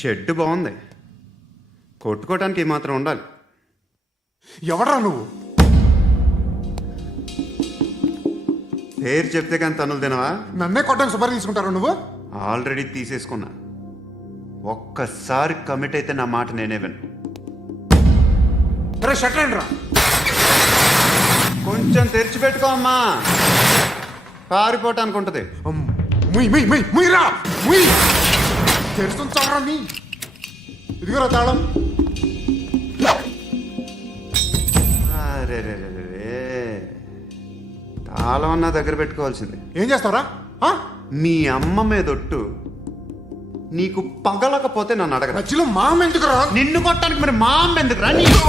Shed బాగుంది, కొట్టుకోవటానికి మాత్రం ఉండాలి. ఎవడ్రా నువ్వు? పేరు చెప్తే కానీ తనులు తినవా? నన్నే కొట్టడానికి సుపారీ తీసుకుంటారా నువ్వు? ఆల్రెడీ తీసేసుకున్నా. ఒక్కసారి కమిట్ అయితే నా మాట నేనే విను. రే షట్ రా. కొంచెం తెరిచిపెట్టుకో అమ్మా, పారిపోవటానికి ఉంటుంది. ముయ్యరా ముయ్. తెరుస్తుంచారా నీ? ఇదిగోరా తాళం. అరే తాళం అన్నా దగ్గర పెట్టుకోవాల్సింది. ఏం చేస్తావరా? మీ అమ్మ మీదొట్టు, నీకు పగలకపోతే నన్ను అడగ. మధ్యలో మా అమ్మ ఎందుకురా? నిన్ను కొట్టడానికి మరి మా అమ్మ ఎందుకురా? నీకు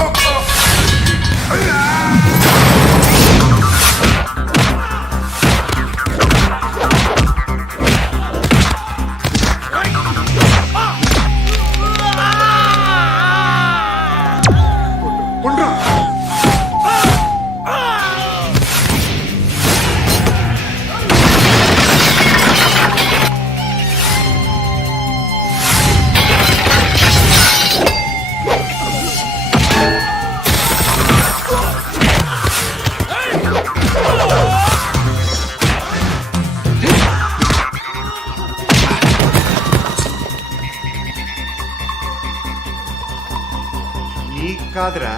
కాదురా,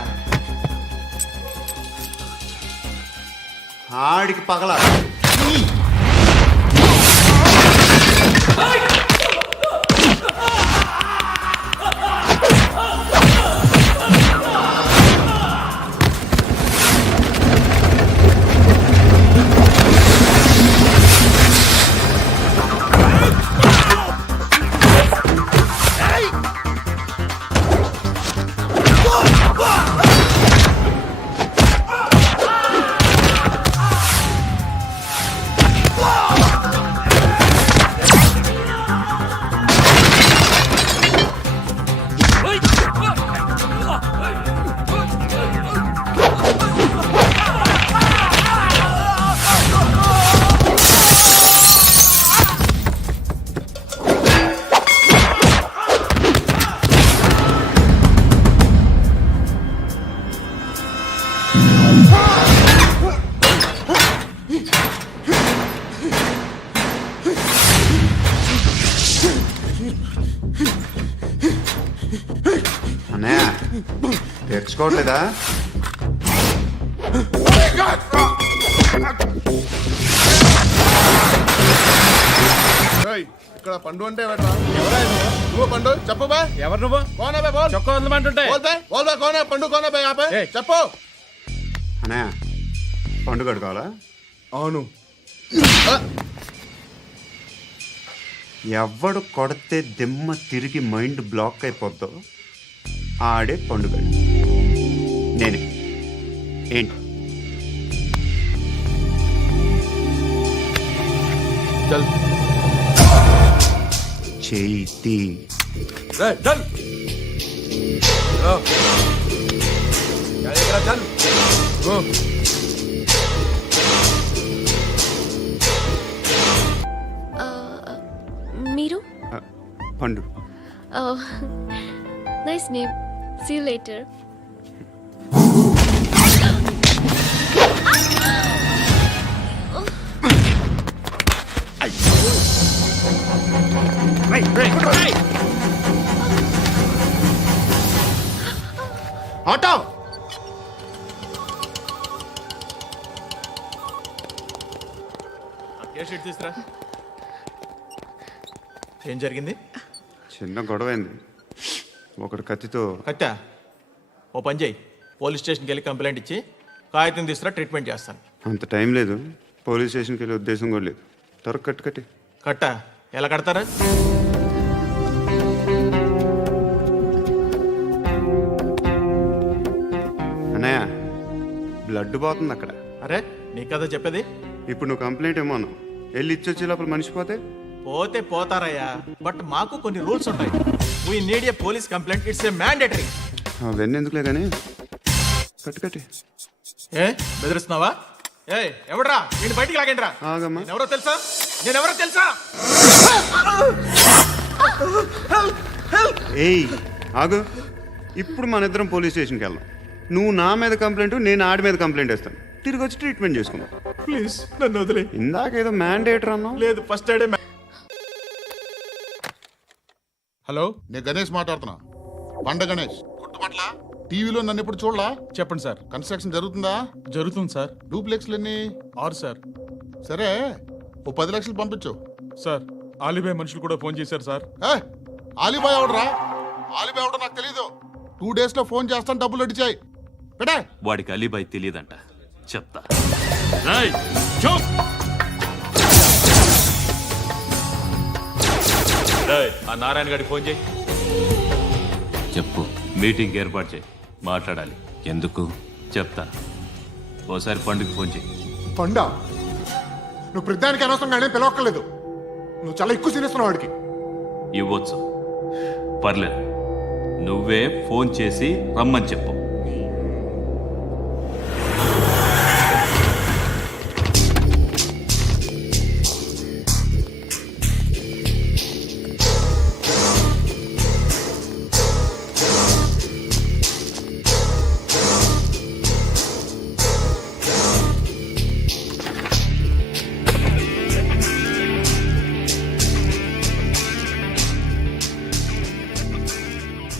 ఆడికి పగల. అన్నయ్య తెరుచుకోవట్లేదా? ఇక్కడ పండు అంటే నువ్వు పండు చెప్పు బా. ఎవరు నువ్వు? కోనా బే బోల్. చొక్కా వదలమంటుంటే కోనా పండు కోనా బే ఆపే చెప్పు. అన్నయ్య పండుగ అడుకోవాలా? అవును. ఎవడు కొడితే దిమ్మ తిరిగి మైండ్ బ్లాక్ అయిపోద్దో ఆడే పండుగ. నేనే. ఏంటి? చల్ చేతి చల్ మీరు? పండు. Nice name. See you later. Auto తీసురా. ఏం జరిగింది? చిన్న గొడవైంది. ఒకడు కత్తితో. కట్టా? ఓ పని చేయి, పోలీస్ స్టేషన్కి వెళ్ళి కంప్లైంట్ ఇచ్చి కాగితం తీసుకురా, ట్రీట్మెంట్ చేస్తాను. అంత టైం లేదు, పోలీస్ స్టేషన్కి వెళ్ళే ఉద్దేశం కూడా లేదు. త్వరగా కట్టి. కట్టా? ఎలా కడతారా? అన్నయ్య బ్లడ్ పోతుంది అక్కడ. అరే నీ కదా చెప్పేది. ఇప్పుడు నువ్వు కంప్లైంట్ ఏమో అన్నావు, వెళ్ళి ఇచ్చొచ్చే లోపల మనిషి పోతే పోతే పోతారయ్యా, బట్ మాకు కొన్ని రూల్స్ ఉంటాయి. We need a police complaint, it's a mandatory. అవన్నీ ఎందుకులే కానీ కట్టి. ఏ బెదిరిస్తున్నావా? ఏ ఎవడ్రా నేను బయటికి లాగండి రా. ఆగమ్మా. ఎవరో తెలుసా? నేనెవరో తెలుసా? ఏయ్ ఆగు, ఇప్పుడు మన ఇద్దరం పోలీస్ స్టేషన్కి వెళ్దాం. నువ్వు నా మీద కంప్లైంట్, నేను ఆడి మీద కంప్లైంట్ ఇస్తాను. తిరిగి వచ్చి ట్రీట్మెంట్ చేసుకుందాం. ప్లీజ్ నన్ను వదిలే. ఇందాక ఏదో మ్యాండేటర్ అన్నావు. లేదు, ఫస్ట్ ఎయిడే హలో, నేను గణేష్ మాట్లాడుతున్నా. బండ గణేష్ గుర్తుపట్ల. టీవీలో నన్ను ఎప్పుడు చూడలా? చెప్పండి సార్. కన్స్ట్రక్షన్ జరుగుతుందా? జరుగుతుంది సార్. డూప్లెక్స్లు ఎన్ని? 6 సార్. సరే, ఓ 10 లక్షలు పంపించు. సార్, ఆలిబాయ్ మనుషులు కూడా ఫోన్ చేశారు సార్. ఏ ఆలిబాయ్ ఎవడరా? ఆలిబాయ్ ఎవడో నాకు తెలీదు. 2 days లో ఫోన్ చేస్తాను, డబ్బులు అడిచాయి పెడే. వాడికి అలీబాయ్ తెలియదంట, చెప్తా. రేయ్, చూప్. రేయ్, ఆ నారాయణ గారికి ఫోన్ చేయి. చెప్పు. మీటింగ్ ఏర్పాటు చేయి, మాట్లాడాలి. ఎందుకు చెప్తా. ఓసారి పండుగ ఫోన్ చేయి. పండా, నువ్వు ప్రతిదానికి అనవసరంగానే పిలవక్కర్లేదు. నువ్వు చాలా ఎక్కువ సీనిస్తున్నావు వాడికి. ఇవ్వచ్చు, పర్లేదు. నువ్వే ఫోన్ చేసి రమ్మని చెప్పు.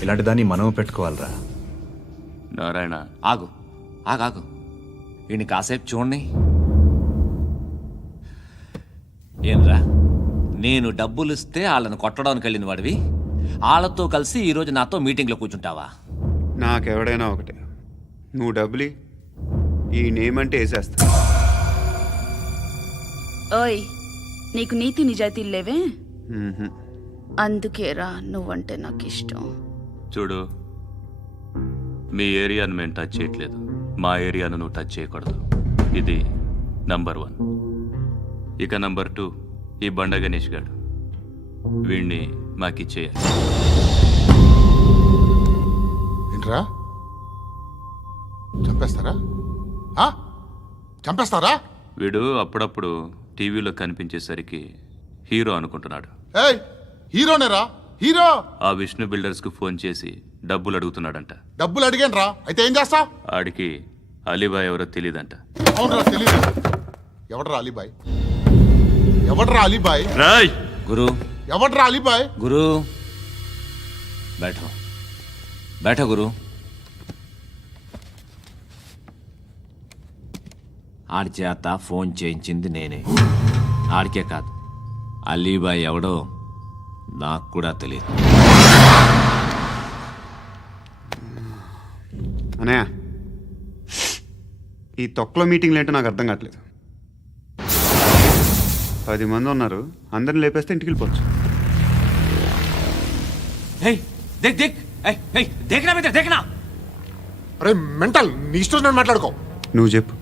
ఇలాంటి దాన్ని మనం పెట్టుకోవాలరా. నారాయణ, ఆగు ఆగాగు, ఈయన కాసేపు చూడండి. ఏంరా, నేను డబ్బులు ఇస్తే వాళ్ళని కొట్టడానికి వెళ్ళిన వాడివి, వాళ్ళతో కలిసి ఈరోజు నాతో మీటింగ్లో కూర్చుంటావా? నాకెవడైనా ఒకటే. నువ్వు డబ్బులి, ఈ నేమ్ అంటే వేసేస్తా. ఓయ్, నీకు నీతి నిజాయితీలు లేవే? మ్మ్హ. అందుకేరా నువ్వంటే నాకు ఇష్టం. చూడు, మీ ఏరియాను మేము టచ్ చేయట్లేదు, మా ఏరియాను నువ్వు టచ్ చేయకూడదు. ఇది నంబర్ 1. ఇక నంబర్ 2, ఈ బండ గణేష్ గాడు, వీణ్ణి మాకిచ్చేయాలి. ఏంట్రా, చంపేస్తారా? ఆ? చంపేస్తారా? వీడు అప్పుడప్పుడు టీవీలో కనిపించేసరికి హీరో అనుకుంటున్నాడు. ఏయ్, హీరోనేరా, హీరో. ఆ విష్ణు బిల్డర్స్కు ఫోన్ చేసి డబ్బులు అడుగుతున్నాడంట. డబ్బులు అడిగాను రా, అయితే ఏం చేస్తా? ఆడికి అలీబాయ్ ఎవరో తెలీదంట. అవునరా, తెలీదు. ఎవడరా అలీబాయ్? ఎవడరా అలీబాయ్? రాయ్ గురు, ఎవడరా అలీబాయ్? గురు బైఠో, బైఠో గురు. ఆడి చేత ఫోన్ చేయించింది నేనే. ఆడికే కాదు, అలీబాయ్ ఎవడో నాకు కూడా తెలియదు. అనయ్య, ఈ తొక్కలో మీటింగ్లు ఏంటో నాకు అర్థం కావట్లేదు. 10 మంది ఉన్నారు, అందరిని లేపేస్తే ఇంటికి వెళ్ళిపోవచ్చు. దేక్ దేక్, దేకనా మీద దేకనా. అరే మెంటల్, నీ ఇష్టం నేను మాట్లాడుకో. నువ్వు చెప్పు.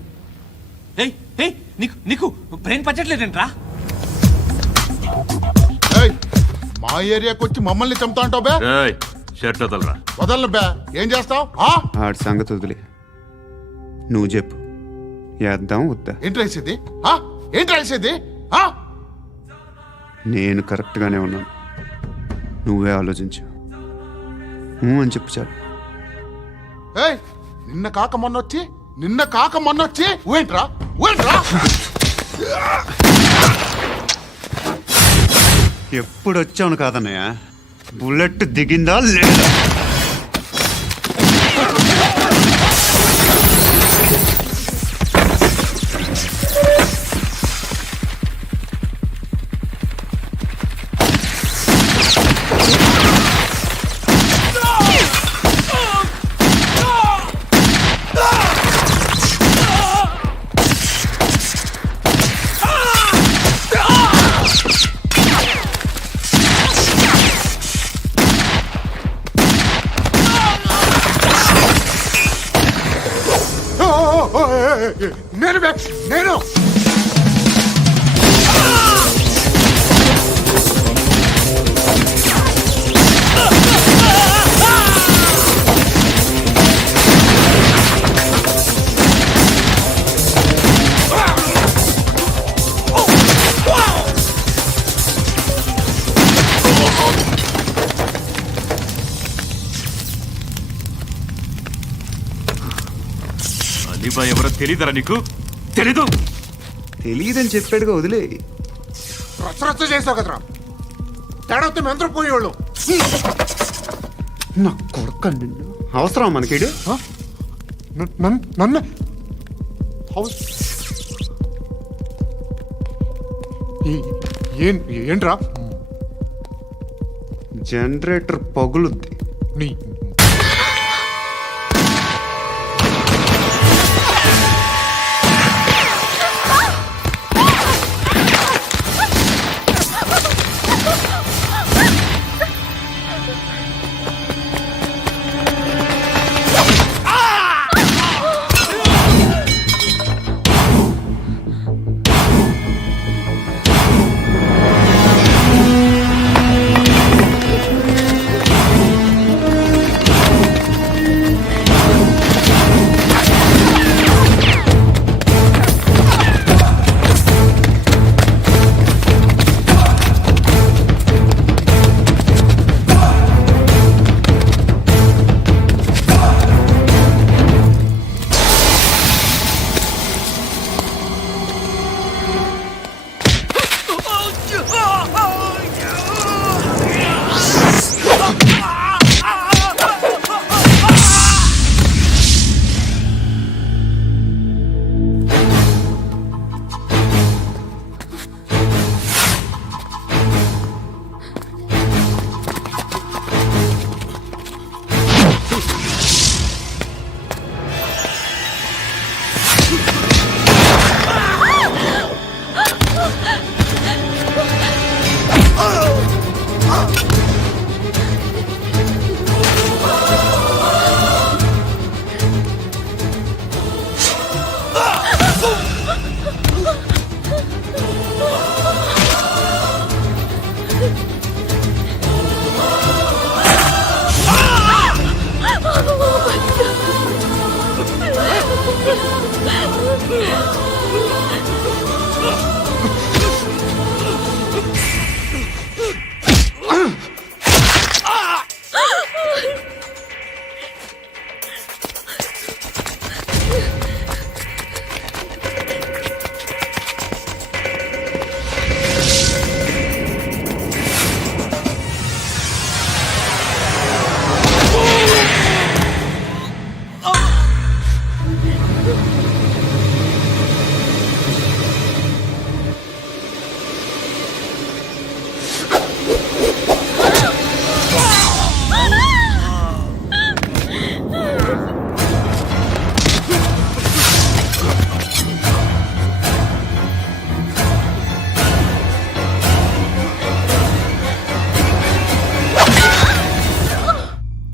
నీకు నీకు బ్రెయిన్ పచ్చట్లేదంట్రా. ఏయ్, మా ఏరియాకి వచ్చి మమ్మల్ని చంపుతా అంటావు బే? రాయ్, షర్ట్ వదలరా. వదలను బే. ఏం చేస్తావు? ఆడి సంగతి వదిలే, నువ్వు చెప్పు. వేద్దాం వద్దా? ఏంటి రాసేది? ఏంటి రాసేది? నేను కరెక్ట్గానే ఉన్నాను, నువ్వే ఆలోచించు. అని చెప్పు చాలు. ఏయ్, నిన్న కాక మొన్నొచ్చి ఊయంట్రా, ఊయంట్రా. ఎప్పుడు వచ్చావును కాదన్నయ్య, బుల్లెట్ దిగిందా లేదా? నేను బే, నేను. అలీబాయ్ ఎవరో తెలీదరా నీకు? తెలీదు? తెలియదని చెప్పాడుగా, వదిలే. రచ్చ చేసావు కదరా. తేడా వస్తే మెంతరం పోయేవాళ్ళు. నా కొడుకు నిన్ను అవసరం మనకిడు. నన్ను హౌస్ ఏంట్రా? జనరేటర్ పగులుద్ది. నీ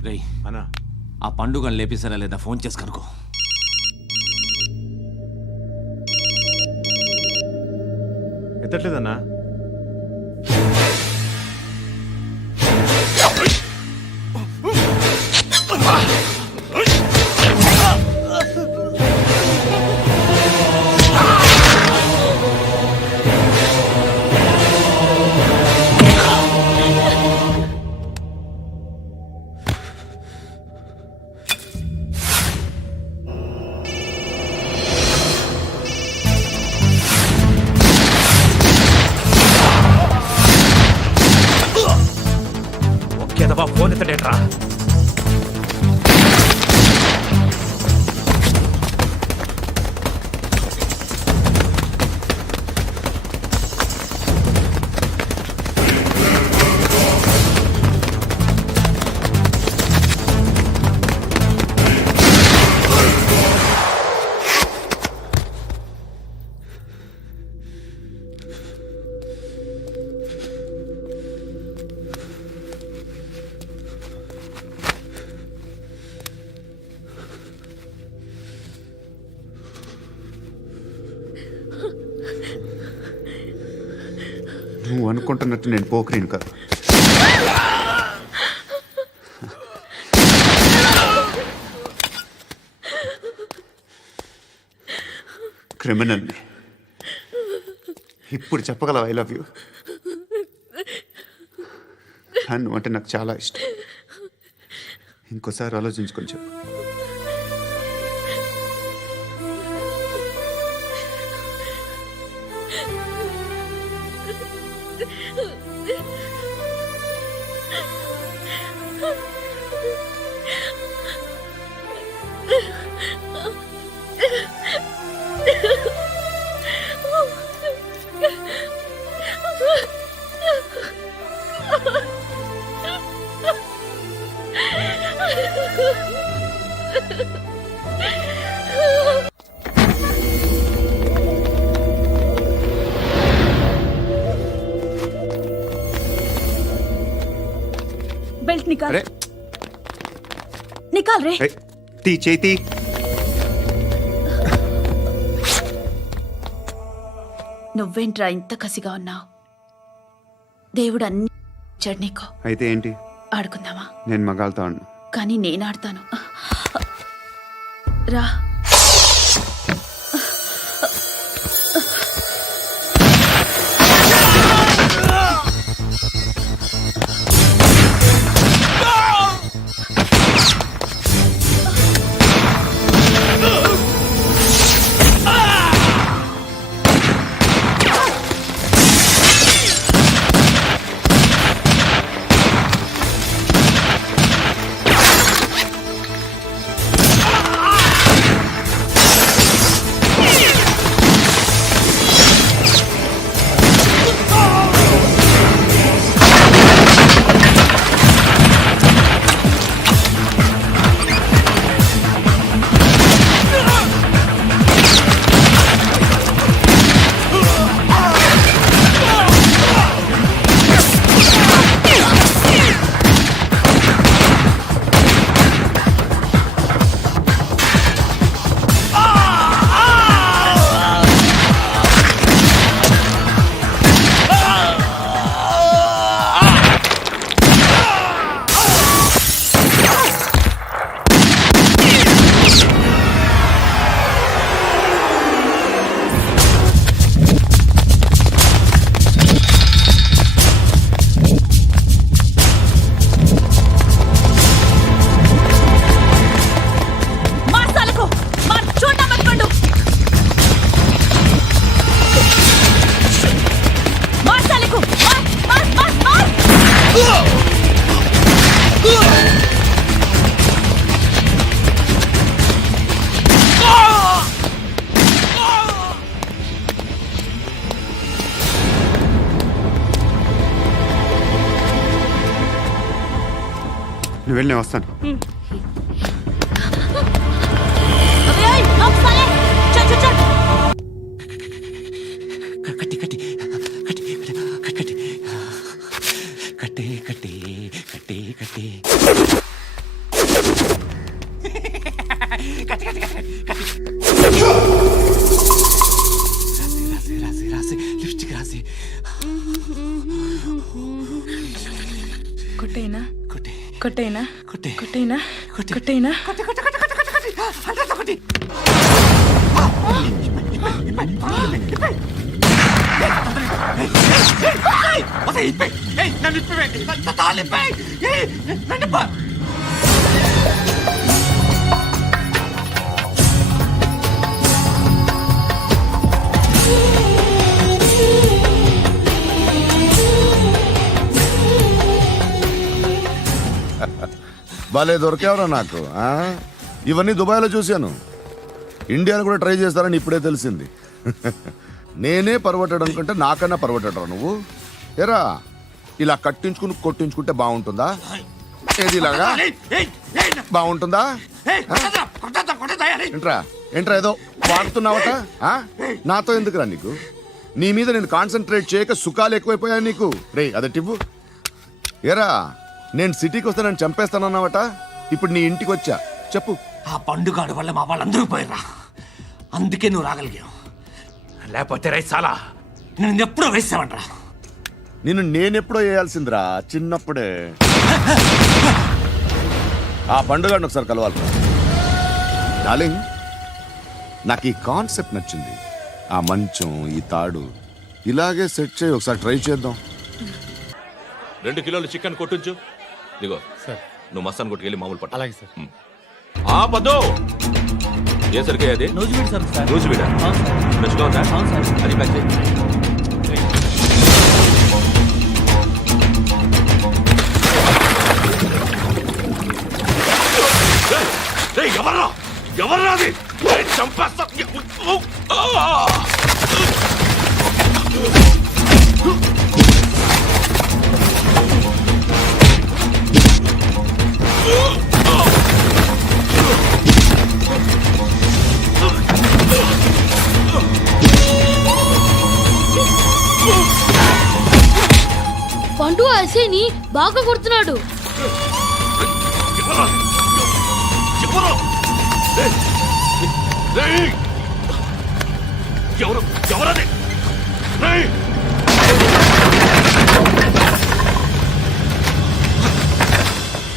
రేయ్, అన్నా ఆ పండుగను లేపేసారా లేదా ఫోన్ చేసి కనుకో. ఎత్తట్లేదన్నా. ఫోన్ ఎత్తడేట్రా. నువ్వు అనుకుంటున్నట్టు నేను పోకరీను కాదు. క్రిమినల్ని. ఇప్పుడు చెప్పగలవు ఐ లవ్ యూ. నువ్వు అంటే నాకు చాలా ఇష్టం. ఇంకోసారి ఆలోచించుకొని చెప్పు. बेल्ट निकाल अरे निकाल रे ए, తీ చేయి తీ. నువ్వేంట్రా ఇంత కసిగా ఉన్నావు దేవుడు అన్ని ఇచ్చాడు నీకు అయితే ఏంటి? ఆడుకుందామా నేను మగాళ్ళతో ఆడను. కానీ నేను ఆడతాను రా నువ్వు వెళ్ళి నేను వస్తాను. కొట్టేనా కొట్టేనా కొట్టేనా కొట్టేనా భలే దొరికేవరా నాకు ఆ? ఇవన్నీ దుబాయ్లో చూశాను. ఇండియాలో కూడా ట్రై చేస్తారని ఇప్పుడే తెలిసింది. నేనే పర్వటాడు అనుకుంటే నాకన్నా పర్వటాడరా నువ్వు. ఎరా ఇలా కట్టించుకుని కొట్టించుకుంటే బాగుంటుందా? ఏది ఇలాగా బాగుంటుందా? ఏంట్రా ఏదో వాడుతున్నావట? నాతో ఎందుకురా నీకు? నీ మీద నేను కాన్సన్ట్రేట్ చేయక సుఖాలు ఎక్కువైపోయా నీకు. రే అదటివ్వు. ఎరా నేను సిటీకి వస్తే నన్ను చంపేస్తానన్నావట, ఇప్పుడు నీ ఇంటికి వచ్చా. చెప్పు. ఆ పండుగాడు వల్ల మా వాళ్ళందరూ పోయిర్రా, అందుకే నువ్వు రాగలిగావు. లేకపోతే రైసాలా నేను ఎప్పుడో వేసామంట్రా. నిన్ను నేనెప్పుడో వేయాల్సిందిరా, చిన్నప్పుడే. ఆ పండుగను ఒకసారి కలవాలి డార్లింగ్. నాకు ఈ కాన్సెప్ట్ నచ్చింది. ఆ మంచం, ఈ తాడు ఇలాగే సెట్ చేయి, ఒకసారి ట్రై చేద్దాం. 2 కిలోలు చికెన్ కొట్టుంచు. దిగో సార్, నువ్వు మసాన్ కొట్టుకెళ్ళి మామూలు పట్టు. అలాగే సార్. ఆ పదో ఏ సరికే అది? నూజివీడు సార్. నూజివీడా? ఫ్రెష్గా ఉందా? అది ప్యాక్ చేయి. ఎవర్రా ఎవర్రా అది? చంపేస్తా. బాగా కొడుతున్నాడు. ఎవరది?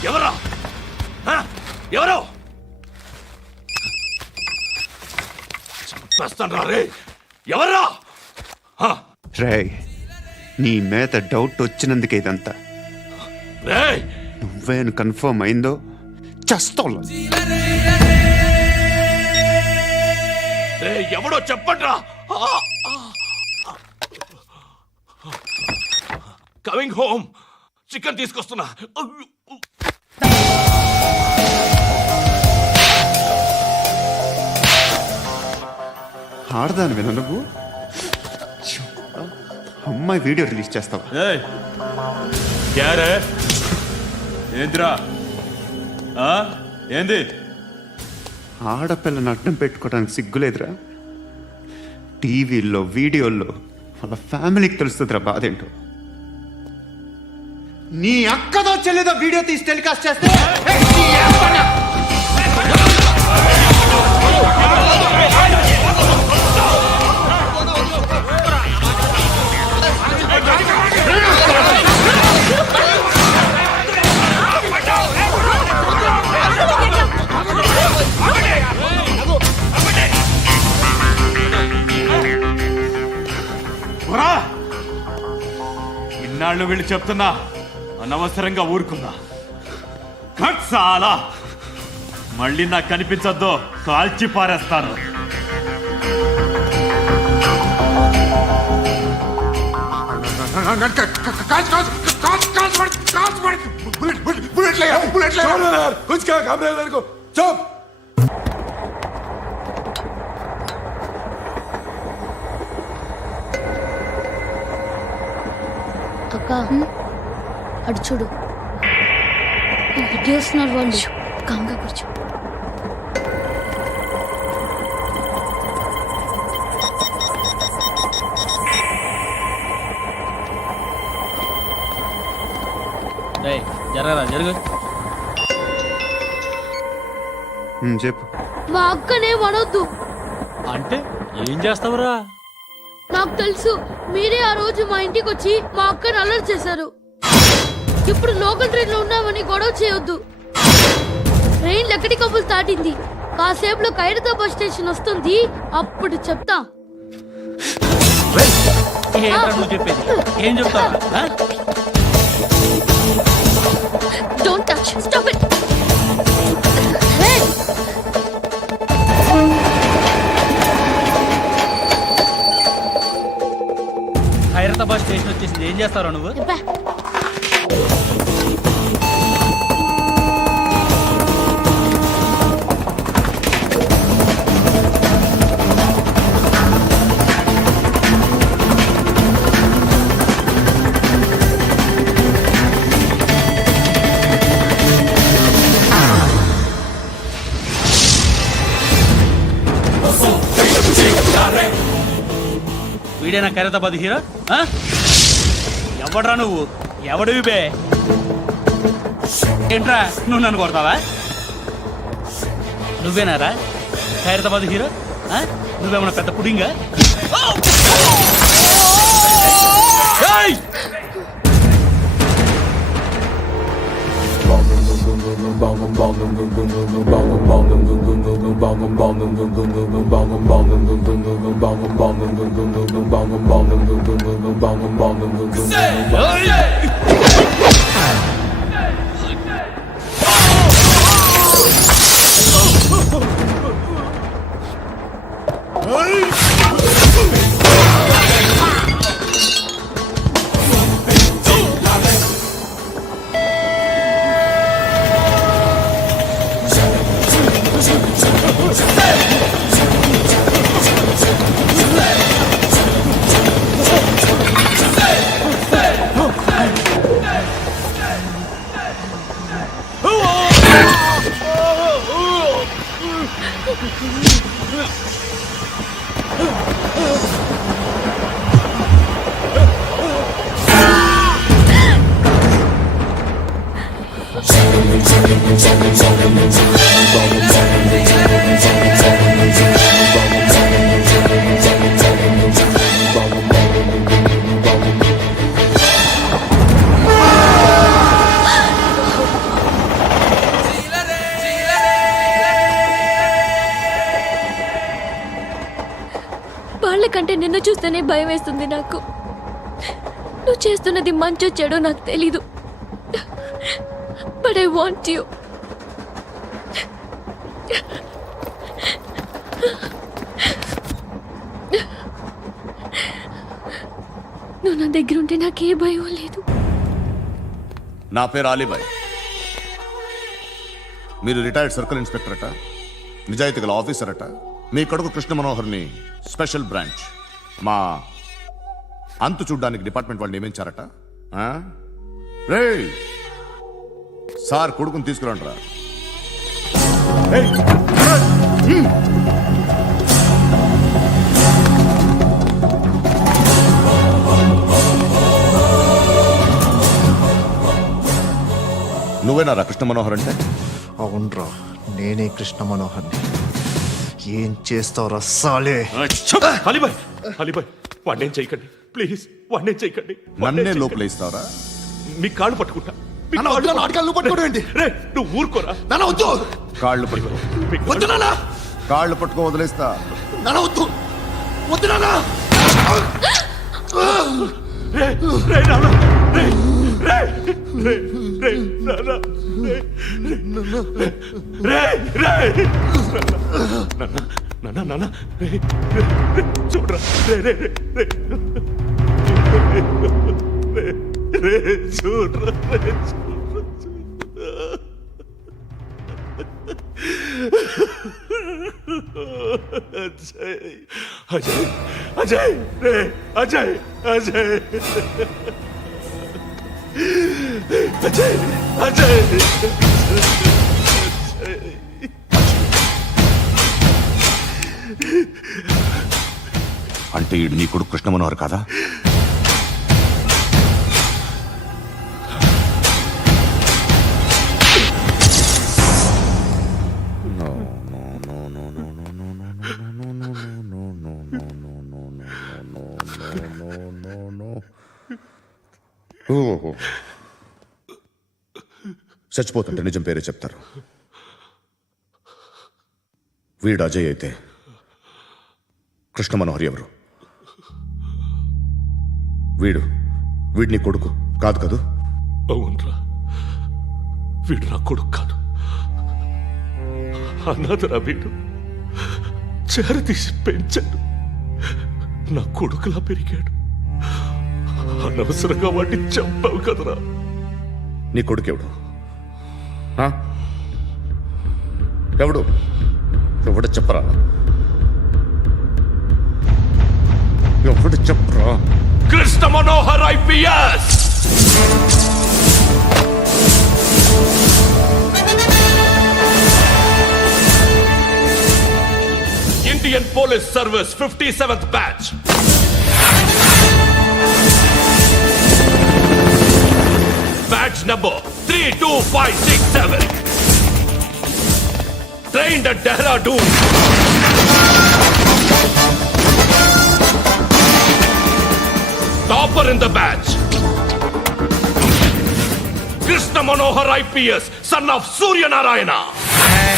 ఎవరా? ఎవరు? చంపేస్తాను రే. ఎవరా? రే, నీ మీద డౌట్ వచ్చినందుకే ఇదంతా. రే, నువ్వేను కన్ఫర్మ్ అయిందో చస్తావు. ఎవడో చెప్పండ్రా. Coming home. చికెన్ తీసుకొస్తున్నా. ఆడదాని విన నువ్వు అమ్మాయి వీడియో రిలీజ్ చేస్తావా? ఏంద్రా ఏంది? ఆడపిల్లని అడ్డం పెట్టుకోవడానికి సిగ్గులేదురా? టీవీల్లో వీడియోల్లో వాళ్ళ ఫ్యామిలీకి తెలుస్తుందిరా బాధ ఏంటో. నీ అక్కదో చెల్లిదో వీడియో తీసి టెలికాస్ట్ చేస్తే ఇన్నాళ్ళు వీళ్ళు చెప్తున్నా అనవసరంగా ఊరుకున్నా. చాలా మళ్ళీ నాకు కనిపించద్దు, కాల్చి పారేస్తాను. అక్క అటు చూడు, వస్తున్నారు వాళ్ళు. కాంగా కూర్చో. జరగరా జరుగు. చెప్పు. మా అక్కనే వనొద్దు అంటే ఏం చేస్తావురా? నాకు తెలుసు, మీరే ఆ రోజు మా ఇంటికి వచ్చి మా అక్కని అలర్ట్ చేశారు. ఇప్పుడు లోకల్ ట్రైన్ లో ఉన్నామని గొడవ చేయొద్దు. ట్రైన్ ఎక్కడి కబులు దాటింది. కాసేపులో ఖైరతాబాద్ స్టేషన్ వస్తుంది, అప్పుడు చెప్తా. చెప్పేది ఏం చెప్తావు? Don't touch, stop it. Khairatabad station వచ్చేసింది, ఏం చేస్తారా నువ్వు? వీడేనా ఖైరతాబాద్ హీరో? ఎవడ్రా నువ్వు? ఎవడివి బే? ఏంట్రా నువ్వు నన్ను కొడతావా? నువ్వేనారా ఖైరతాబాద్ హీరో? నువ్వేమన్నా పెద్ద పుడింగా? వాళ్ళకంటే నిన్ను చూస్తేనే భయం వేస్తుంది నాకు. నువ్వు చేస్తున్నది మంచో చెడో నాకు తెలీదు, బట్ ఐ వాంట్ యూ. నువ్వు నా దగ్గర ఉంటే నాకే భయం లేదు. నా పేరు అలీబాయ్. మీరు రిటైర్డ్ సర్కిల్ ఇన్స్పెక్టర్ అట, నిజాయితీ గల ఆఫీసర్ అట. మీ కొడుకు కృష్ణ మనోహర్ని స్పెషల్ బ్రాంచ్ మా అంతు చూడ్డానికి డిపార్ట్మెంట్ వాళ్ళు నియమించారట. రే సార్ కొడుకుని తీసుకురంటారా? నువ్వేనారా కృష్ణ మనోహర్ అంటే? అవునరా, నేనే కృష్ణ మనోహర్ని. ఏం చేస్తావురా సాలే? అలీబాయ్, అలీబాయ్, వాడినేం చేయకండి ప్లీజ్, వాడినేం చేయకండి. నన్నే లోపల ఇస్తావరా? మీ కాళ్ళు పట్టుకుంటా. నాటకాలు పట్టుకోవడం ఏంటి? రే నువ్వు ఊరుకోరా. నాన్న వద్దు, కాళ్ళు పట్టుకో. వద్దు నాన్న, కాళ్ళు పట్టుకో వదిలేస్తా. నాన్న వద్దు, వద్దు నాన్న. రే రే నాన్న, రే రే రే రే నాన్న, రే రే రే నాన్న, నాన్న రే రే చూడరా, రే రే రే రే రే చూడరా, రే అజయ్, అజయ్, అజయ్, రే అజయ్, అజయ్, అజయ్, అజయ్, అంటే ఈడు నీ కొడుకు కృష్ణ మనోహర్ కాదా? చచ్చిపోతుంటే నిజం పేరే చెప్తారు. వీడు అజయ్ అయితే కృష్ణ మనోహర్ ఎవరు? వీడిని కొడుకు కాదు కదూ? అవునరా, వీడు నా కొడుకు కాదు, అన్నదరా. వీడు చేరతీసి పెంచాడు, నా కొడుకులా పెరిగాడు. అనవసరంగా వాటిని చంపావు కదరా. నీ కొడుకు ఎవడు? ఎవడు ఎవడు చెప్పరా? ఎవడు చెప్పరా? Krishna Manohar IPS. Indian Police Service 57th batch. Batch number 32567. Trained at Dehradun. Topper in the batch. Krishna Manohar IPS, son of Surya Narayana. मैं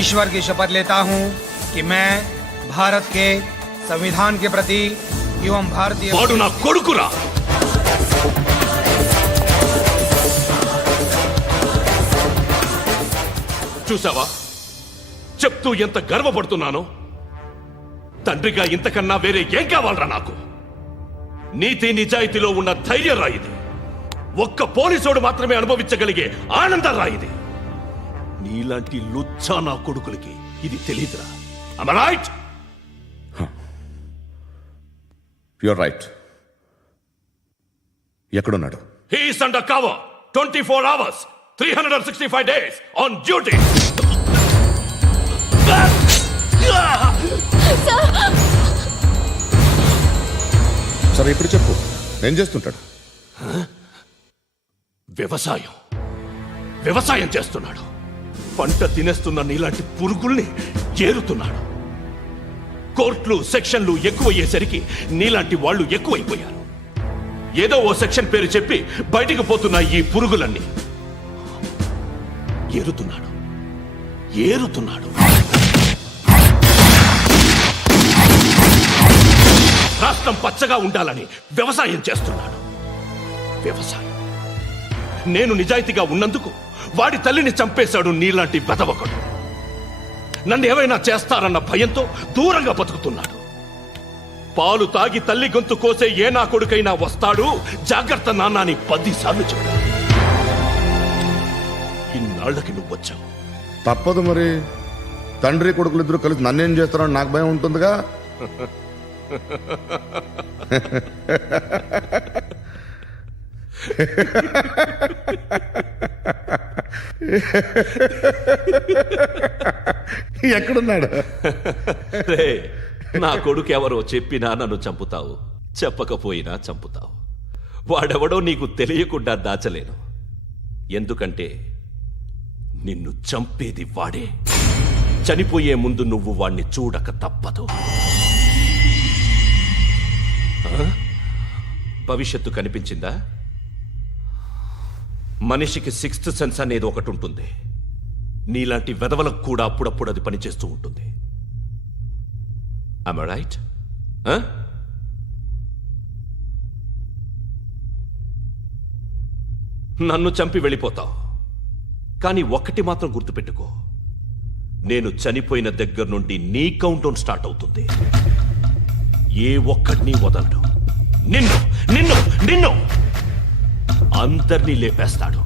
ईश्वर की शपथ लेता हूँ कि मैं भारत के संविधान के प्रति एवं भारतीय వాడు నా కొడుకురా. చూసావా చెప్తూ ఎంత గర్వపడుతున్నానో? తండ్రిగా ఇంతకన్నా వేరే ఏం కావాలరా నాకు? నీతి నిజాయితీలో ఉన్న ధైర్యం రాయిది. ఒక్క పోలీసోడు మాత్రమే అనుభవించగలిగే ఆనందం రాయిది. నీలాంటి లుచ్చా నా కొడుకులకి ఇది తెలీదురా. Am I right? You're right. ఎక్కడున్నాడు? He is under cover 24 hours 365 days on duty. సరే ఇప్పుడు చెప్పు, ఏం చేస్తుంటాడు? వ్యవసాయం. వ్యవసాయం చేస్తున్నాడు. పంట తినేస్తున్న నీలాంటి పురుగుల్ని ఏరుతున్నాడు. కోర్టులు సెక్షన్లు ఎక్కువయ్యేసరికి నీలాంటి వాళ్ళు ఎక్కువైపోయారు. ఏదో ఓ సెక్షన్ పేరు చెప్పి బయటికి పోతున్న ఈ పురుగులన్నీ ఏరుతున్నాడు. రాష్ట్రం పచ్చగా ఉండాలని వ్యవసాయం చేస్తున్నాడు. వ్యవసాయం. నేను నిజాయితీగా ఉన్నందుకు వాడి తల్లిని చంపేశాడు నీలాంటి వెధవకుడు. నన్ను ఏమైనా చేస్తారన్న భయంతో దూరంగా బతుకుతున్నాడు. పాలు తాగి తల్లి గొంతు కోసే ఏ నా కొడుకైనా వస్తాడు, జాగ్రత్త నాన్న అని 10 సార్లు చెప్పాడు. ఇన్నాళ్ళకి నువ్వు వచ్చావు. తప్పదు మరి. తండ్రి కొడుకులు ఇద్దరు కలిసి నన్నేం చేస్తారని నాకు భయం ఉంటుందిగా. ఎక్కడున్నాడు? రే, నా కొడుకు ఎవరో చెప్పినా నన్ను చంపుతావు, చెప్పకపోయినా చంపుతావు. వాడెవడో నీకు తెలియకుండా దాచలేను. ఎందుకంటే నిన్ను చంపేది వాడే. చనిపోయే ముందు నువ్వు వాణ్ణి చూడక తప్పదు. భవిష్యత్తు కనిపించిందా? మనిషికి 6th సెన్స్ అనేది ఒకటి ఉంటుంది. నీలాంటి వెధవలకు కూడా అప్పుడప్పుడు అది పనిచేస్తూ ఉంటుంది. Am I right? నన్ను చంపి వెళ్ళిపోతావు. కానీ ఒక్కటి మాత్రం గుర్తుపెట్టుకో, నేను చనిపోయిన దగ్గర నుండి నీ కౌంట్ డౌన్ స్టార్ట్ అవుతుంది. ఏ ఒక్కడిని వదలడు. నిన్ను నిన్ను నిన్ను అందరినీ లేపేస్తాడు.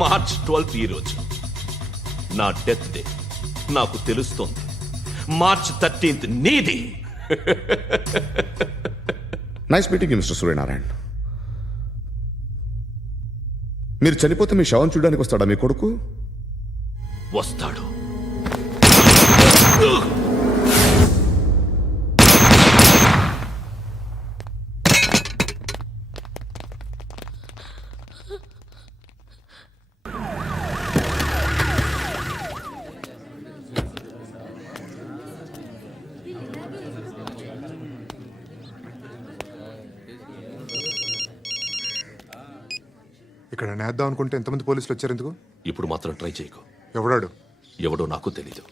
మార్చ్ 12th ఈ రోజు నా డెత్ డే. నాకు తెలుస్తోంది. మార్చ్ 13th నీది. Nice meeting you mister Suryanarayan. మీరు చనిపోతే మీ శవం చూడడానికి వస్తాడా మీ కొడుకు? వస్తాడు. ఇక్కడ నేద్దాం అనుకుంటే ఎంతమంది పోలీసులు వచ్చారు ఎందుకు? ఇప్పుడు మాత్రం ట్రై చేయకు. ఎవడాడు? ఎవడో నాకు తెలీదు.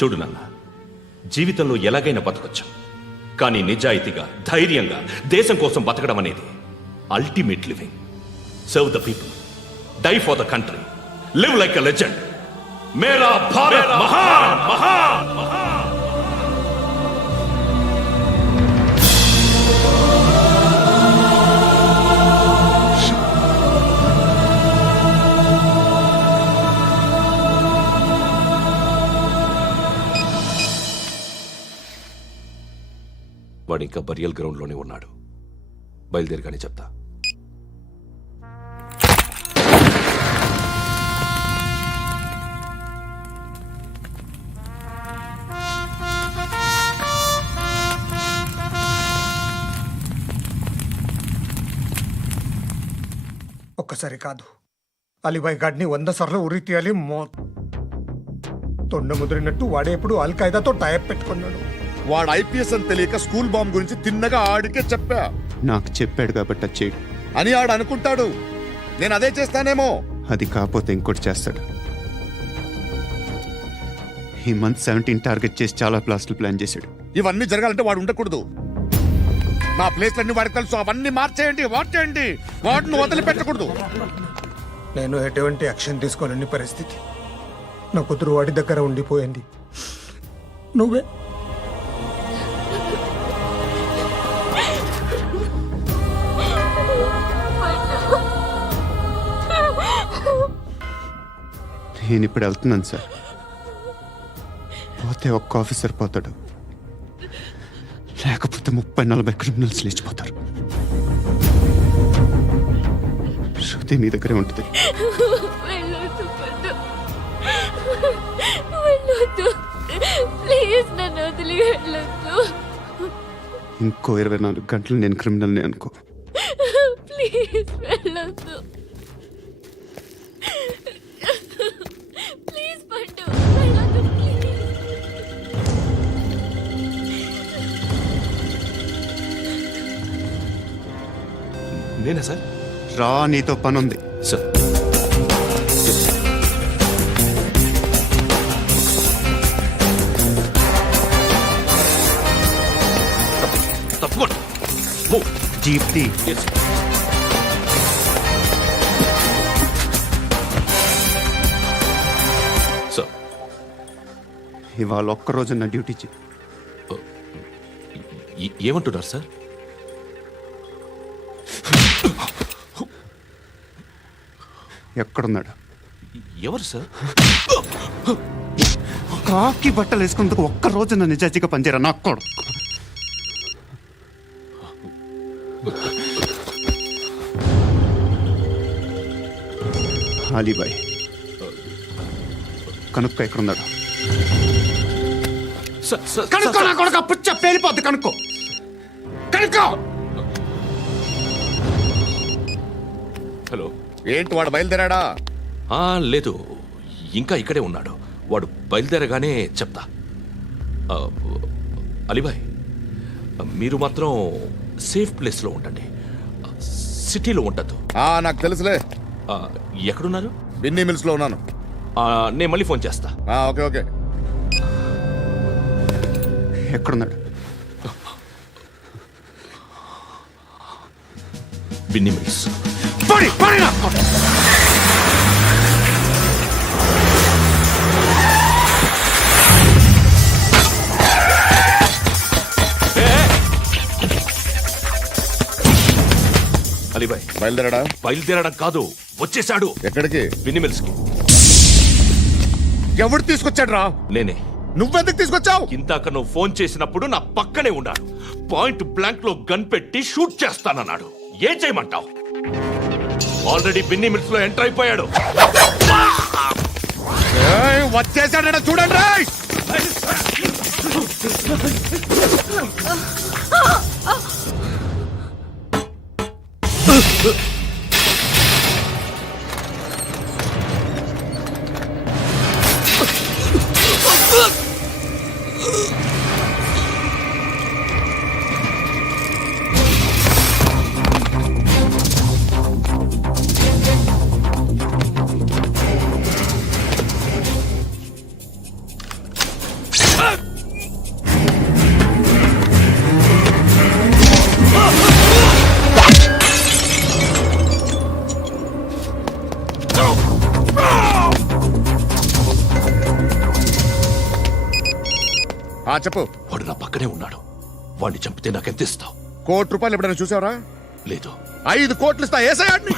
చూడు నాన్న, జీవితంలో ఎలాగైనా బతకొచ్చు. కానీ నిజాయితీగా, ధైర్యంగా దేశం కోసం బతకడం అనేది ultimate living. Serve the people, die for the country, live like a legend. మేరా భారత్ మహాన్ మహాన్ మహాన్. వాడు ఇంకా బరియల్ గ్రౌండ్లోనే ఉన్నాడు. బయలుదేరగానే చెప్తా. ఒక్కసారి కాదు, అలీబాయ్ గాడిని 100 సార్లు ఉరి తీయాలి. తొండ ముదిరినట్టు వాడే ఇప్పుడు అల్ ఖైదాతో టైప్ పెట్టుకున్నాడు. వాడు ఐపీఎస్ అని తెలియక స్కూల్ బాంబ్ గురించి తిన్నగా ఆడికే చెప్పా నాకు చెప్పాడు కాబట్టి అది చేయడు. అని ఆడు అనుకుంటాడు. నేను అదే చేస్తానేమో. అది కాకపోతే ఇంకోటి చేస్తాడు. ఈ మంత్ 17 టార్గెట్ చేసి చాలా ప్లాస్టులు ప్లాన్ చేశాడు. ఇవన్నీ జరగాలంటే వాడు ఉండకూడదు. నా ప్లేస్లన్నీ వాడికి తెలుసు. అవన్నీ మార్చేయండి, వార్చేయండి. వాటిని వదిలిపెట్టకూడదు. నేను ఎటువంటి యాక్షన్ తీసుకోలేని పరిస్థితి. నా కూతురు వాడి దగ్గర ఉండిపోయింది. నువ్వే నేను ఇప్పుడు వెళ్తున్నాను సార్. పోతే ఒక్క ఆఫీసర్ పోతాడు, లేకపోతే 30-40 క్రిమినల్స్ లేచిపోతారు. శృతి మీ దగ్గరే ఉంటుంది. ప్లీజ్ నన్ను వదిలి వెళ్ళొద్దు. ఇంకో 24 గంటలు నేను క్రిమినల్ని అనుకో. ప్లీజ్ వెళ్ళొద్దు. ప్లీజ్ పండు వెళ్ళొద్దు ప్లీజ్. నేనా సార్? రా, నీతో పనుంది. సార్ తప్పకుండా జీప్తి సార్. ఇవాళ ఒక్కరోజు నా డ్యూటీ చేయి. ఏమంటున్నారు సార్? ఎక్కడున్నాడు? ఎవరు సార్? కాకి బట్టలు వేసుకున్నందుకు ఒక్కరోజు నా నిజాజీగా పనిచేయరా నా కొడుకు. అలీబాయ్ కనుక్కో ఎక్కడున్నాడు. కనుక్కో నా కొడుకు. పుచ్చ పేలిపోద్ది. కనుక్కో కనుక్కో. హలో, ఏంటి వాడు బయలుదేరాడా? లేదు, ఇంకా ఇక్కడే ఉన్నాడు. వాడు బయలుదేరగానే చెప్తా. అలీబాయ్, మీరు మాత్రం సేఫ్ ప్లేస్లో ఉండండి, సిటీలో ఉండద్దు. నాకు తెలుసులే. ఎక్కడున్నారు? బిన్నీ మిల్స్ లో ఉన్నాను. నేను మళ్ళీ ఫోన్ చేస్తా. Okay okay. ఎక్కడున్నాడు? బిన్నీ మిల్స్. అలీబాయ్ బయలుదేరాడా? బయలుదేరడం కాదు, వచ్చేసాడు. ఎక్కడికి? బిన్నీ మిల్స్ కి. ఎవడు తీసుకొచ్చాడు రా? నేనే. నువ్వెందుకు తీసుకొచ్చావు? ఇందాక నువ్వు ఫోన్ చేసినప్పుడు నా పక్కనే ఉన్నాడు. పాయింట్ బ్లాంక్ లో గన్ పెట్టి షూట్ చేస్తానన్నాడు. ఏం చేయమంటావు? ఆల్రెడీ బిన్నీ మిల్స్ లో ఎంటర్ అయిపోయాడు. వచ్చేసాడ చూడండి. చెప్పు. వాడు నా పక్కనే ఉన్నాడు. వాడిని చంపితే నాకెంత ఇస్తావు? ₹1,00,00,000 ఎప్పుడైనా చూసావరా? లేదు. 5 కోట్లు ఇస్తా. ఏసాయాడిని.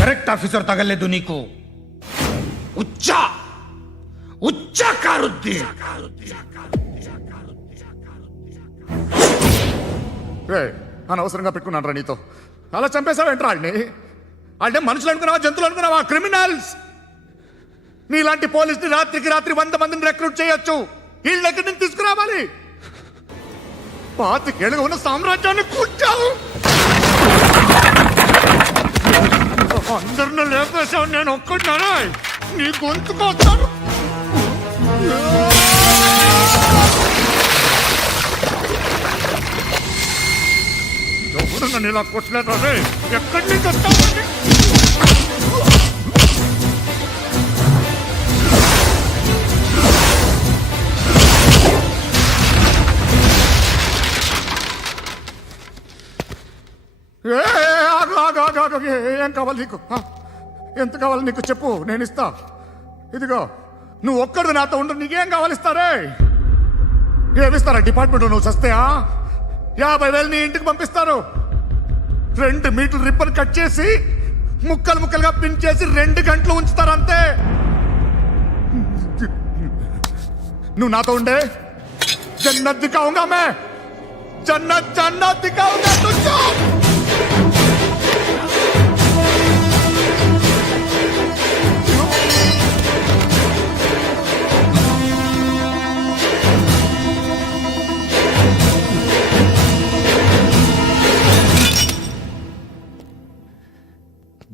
కరెక్ట్ ఆఫీసర్ తగలేదు నీకు. ఉచ్చ కారుద్ది. అనవసరంగా పెట్టుకున్నాను రా నీతో. అలా చంపేశావేంట్రా వాళ్ళని? వాళ్ళే మనుషులు అనుకున్నావా, జంతువులు అనుకున్నావా? క్రిమినల్స్. నీలాంటి పోలీసుని రాత్రికి రాత్రి 100 మందిని రిక్రూట్ చేయొచ్చు. వీళ్ళ ఎక్కడి నుంచి తీసుకురావాలి? 25 ఏళ్ళుగా ఉన్న సామ్రాజ్యాన్ని కూర్చావు. అందరిని లేపేశావు, నేను ఒక్కడినానా? నీ గొంతుకొస్తాను. ఎవరు నన్ను ఇలా కొట్టలేదా? ఎక్కడి నుంచి వస్తావు? ఏం కావాలి నీకు? ఎంత కావాలి నీకు చెప్పు, నేను ఇస్తా. ఇదిగో, నువ్వు ఒక్కడు నాతో ఉండు. నీకేం కావాలి? ఇస్తారే. ఏమిస్తారా డిపార్ట్మెంట్? నువ్వు చస్తేయా 50,000 నీ ఇంటికి పంపిస్తారు. 2 మీటర్లు రిబ్బన్ కట్ చేసి ముక్కలు ముక్కలుగా పిన్ చేసి 2 గంటలు ఉంచుతారు అంతే. నువ్వు నాతో ఉండే జన్నత్ దిఖాऊंगा मैं, जन्नत दिखाऊंगा तुझको.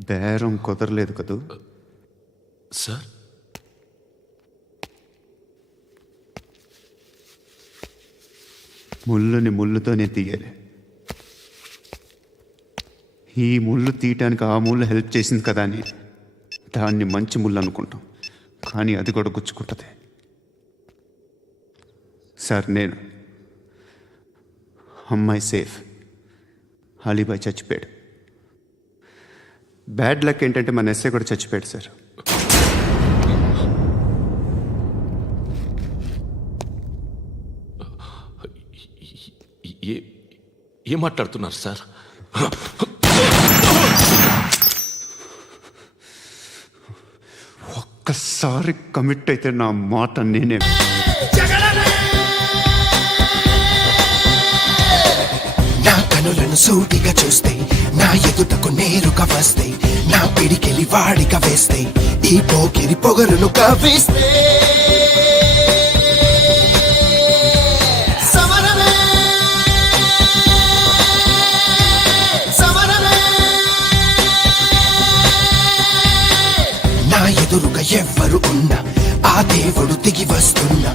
బేరం కుదరలేదు కదూ సార్? ముళ్ళుని ముళ్ళుతోనే తీయాలి. ఈ ముళ్ళు తీయటానికి ఆ ముళ్ళు హెల్ప్ చేసింది కదా అని దాన్ని మంచి ముళ్ళు అనుకుంటాం, కానీ అది కూడా గుచ్చుకుంటుంది. సార్, నేను అమ్మాయి సేఫ్, అలీబాయ్ చచ్చిపోయాడు. బ్యాడ్ లక్ ఏంటంటే మన ఎస్ఐ కూడా చచ్చిపోయాడు సార్. ఏం మాట్లాడుతున్నారు సార్? ఒక్కసారి కమిట్ అయితే నా మాట నేనే. నా కనులను సూటిగా చూస్తే, నా ఎదుటకు నేరుగా వస్తే, నా పిడికెలి వాడిగా వేస్తే, ఈ పోకిరి పొగరును కవిస్తే, నా ఎదురుగా ఎవ్వరు ఉన్నా, ఆ దేవుడు దిగి వస్తున్నా,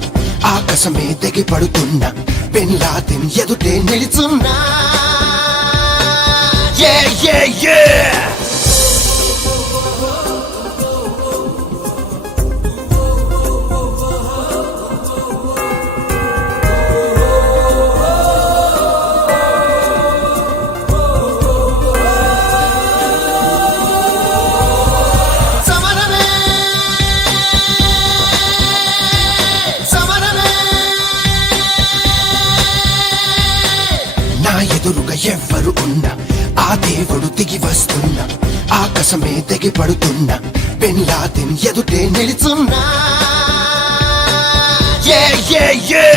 ఆకాశమే దిగి పడుతున్నా, బిన్ లాదెన్ ఎదుటే నిలుచున్నా. Yeah, yeah, yeah! ఎవ్వరు ఉన్నా ఆ దేవుడు దిగి వస్తున్నా ఆకాశమే తెగి పడుతున్నా బిన్ లాదెన్ ఎదుటే నిలుచున్నా. Yeah, yeah, yeah.